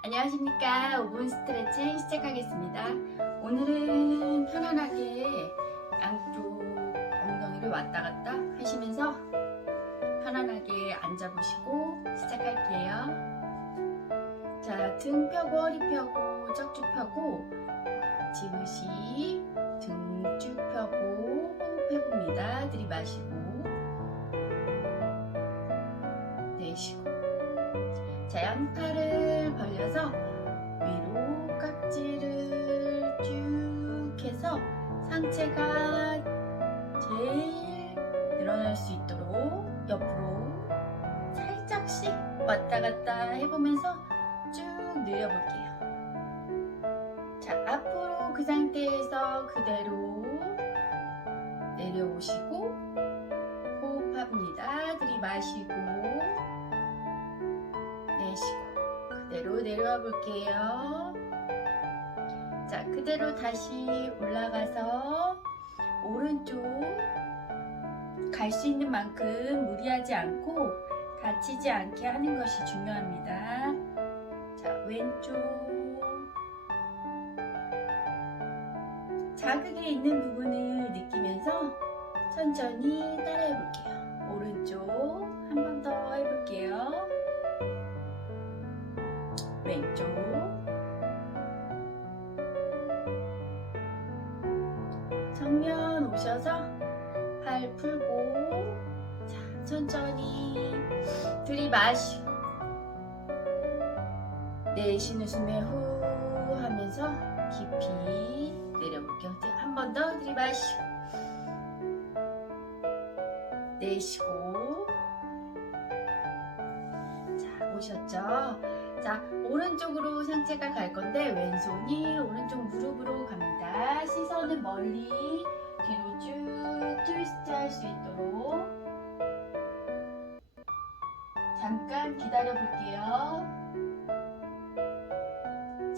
안녕하십니까. 5분 스트레칭 시작하겠습니다. 오늘은 편안하게 양쪽 엉덩이를 왔다 갔다 하시면서 편안하게 앉아 보시고 시작할게요. 자등 펴고 허리 펴고 척추 펴고 지그시 등쭉 펴고 호흡해봅니다. 들이마시고 내쉬고 자, 양팔을 벌려서 위로 깍지를 쭉 해서 상체가 제일 늘어날 수 있도록 옆으로 살짝씩 왔다 갔다 해보면서 쭉 늘려볼게요. 자, 앞으로 그 상태에서 그대로 내려오시고 호흡합니다. 들이마시고 내쉬고 그대로 내려와 볼게요. 자, 그대로 다시 올라가서 오른쪽 갈 수 있는 만큼 무리하지 않고 다치지 않게 하는 것이 중요합니다. 자, 왼쪽 자극이 있는 부분을 느끼면서 천천히 따라해 볼게요. 오른쪽 정면 오셔서 팔 풀고 자 천천히 들이마시고 내쉬는 숨에 후 하면서 깊이 내려볼게요 한 번 더 들이마시고 내쉬고 자 오셨죠? 자, 오른쪽으로 상체가 갈 건데 왼손이 오른쪽 무릎으로 갑니다. 시선은 멀리 뒤로 쭉 트위스트 할 수 있도록 잠깐 기다려 볼게요.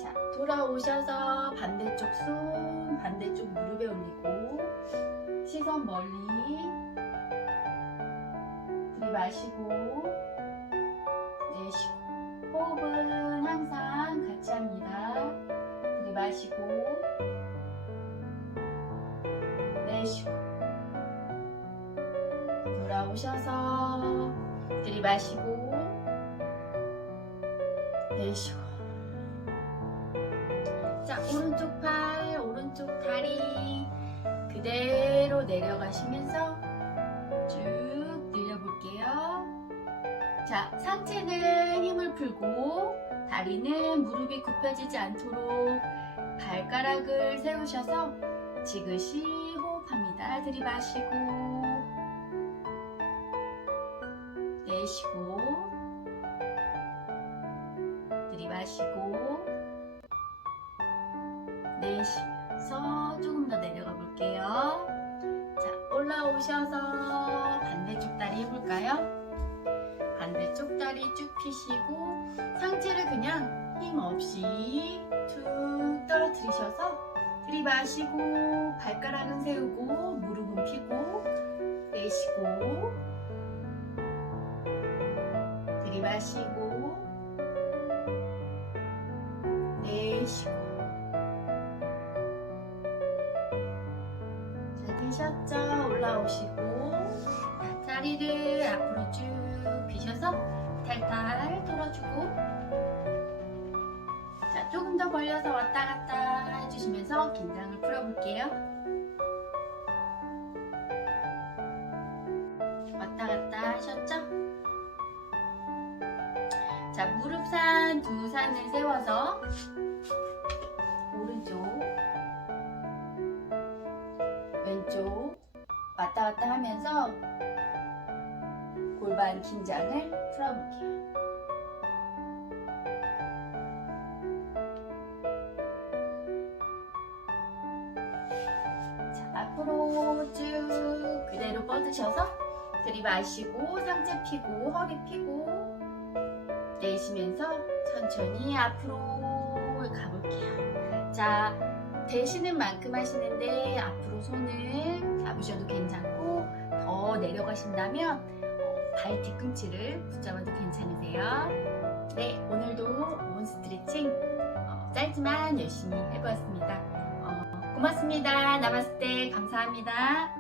자, 돌아오셔서 반대쪽 손, 반대쪽 무릎에 올리고 시선 멀리 들이마시고 내쉬고 호흡은 항상 같이 합니다. 들이마시고 내쉬고 돌아오셔서 들이마시고 내쉬고 자 오른쪽 팔 오른쪽 다리 그대로 내려가시면서 자, 상체는 힘을 풀고 다리는 무릎이 굽혀지지 않도록 발가락을 세우셔서 지그시 호흡합니다. 들이마시고 내쉬고 들이마시고 내쉬면서 조금 더 내려가 볼게요. 자, 올라오셔서 반대쪽 다리 해볼까요? 반대쪽 다리 쭉 펴시고 상체를 그냥 힘 없이 툭 떨어뜨리셔서 들이마시고 발가락은 세우고 무릎은 펴고 내쉬고 들이마시고 내쉬고 자 되셨죠? 올라오시고 자, 다리를 앞으로 쭉 펴셔서 탈탈 돌아주고 자 조금 더 벌려서 왔다 갔다 해주시면서 긴장을 풀어볼게요 왔다 갔다 하셨죠? 자 무릎산 두 산을 세워서 오른쪽 왼쪽 왔다 갔다 하면서 골반 긴장을 풀어볼게요. 자, 앞으로 쭉 그대로 뻗으셔서 들이마시고 상체 피고 허리 피고 내쉬면서 천천히 앞으로 가볼게요. 자, 되시는 만큼 하시는데 앞으로 손을 잡으셔도 괜찮고 더 내려가신다면 어, 발 뒤꿈치를 붙잡아도 괜찮으세요. 네, 오늘도 온 스트레칭 어, 짧지만 열심히 해보았습니다. 어, 고맙습니다. 나마스테 감사합니다.